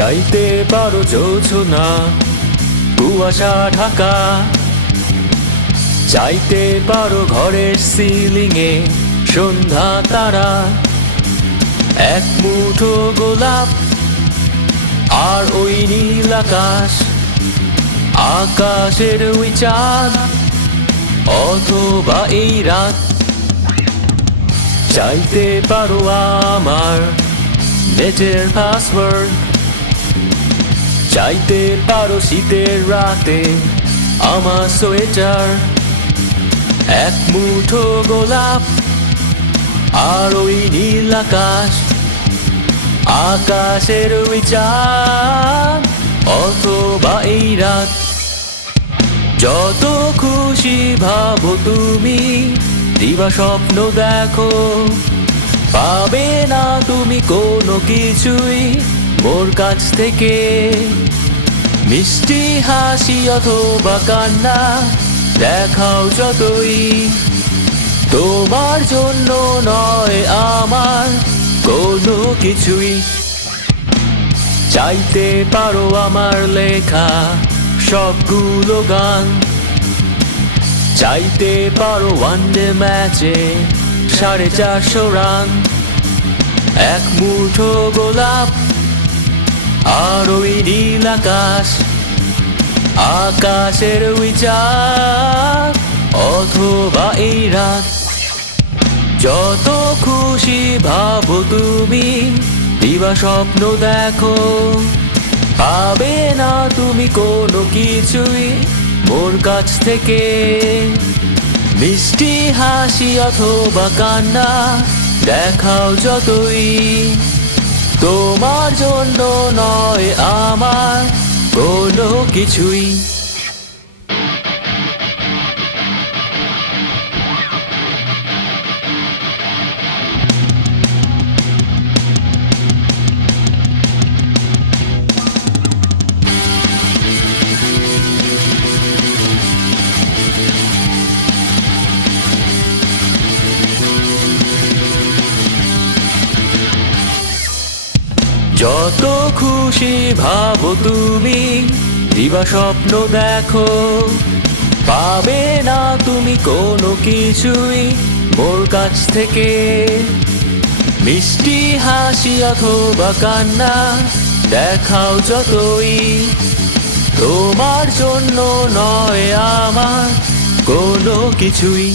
চাইতে পারো জোছনা কুয়াশা ঢাকা, চাইতে পারো ঘরের সিলিংয়ে সন্ধ্যা তারা, এক মুঠো গোলাপ আর ওই নীল আকাশ, আকাশের ওই চাঁদ অথবা এই রাত। চাইতে পারো আমার নেটের পাসওয়ার্ড, চাইতে পারো শীতের রাতে আমার সোয়েটার, এক মুঠো গোলাপ আর ওই নীল আকাশ, আকাশের ওই চাঁদ অথবা এই রাত। যত খুশি ভাবো তুমি, দিবা স্বপ্ন দেখো, পাবে না তুমি কোনো কিছুই মোর কাছ থেকে। মিষ্টি হাসি অথবা কান্না দেখাও যতই, তোমার জন্য নয় আমার কোনো কিছুই। চাইতে পারো আমার লেখা সবগুলো গান, চাইতে পারো ওয়ানডে ম্যাচে 450 রান, এক মুঠো গোলাপ আর ওই নীল আকাশ, আকাশের ওই চাঁদ অথবা এই রাত। যত খুশি ভাবো তুমি, দিবা স্বপ্ন দেখো, পাবে না তুমি কোনো কিছুই মোর কাছ থেকে। মিষ্টি হাসি অথবা কান্না দেখাও যতই, তোমার জন্য নয় আমার কোনো কিছুই। যত খুশি ভাবো তুমি, দিবা স্বপ্ন দেখো, পাবে না তুমি কোনো কিছুই মোর কাছ থেকে। মিষ্টি হাসি অথবা কান্না দেখাও যতই, তোমার জন্য নয় আমার কোনো কিছুই।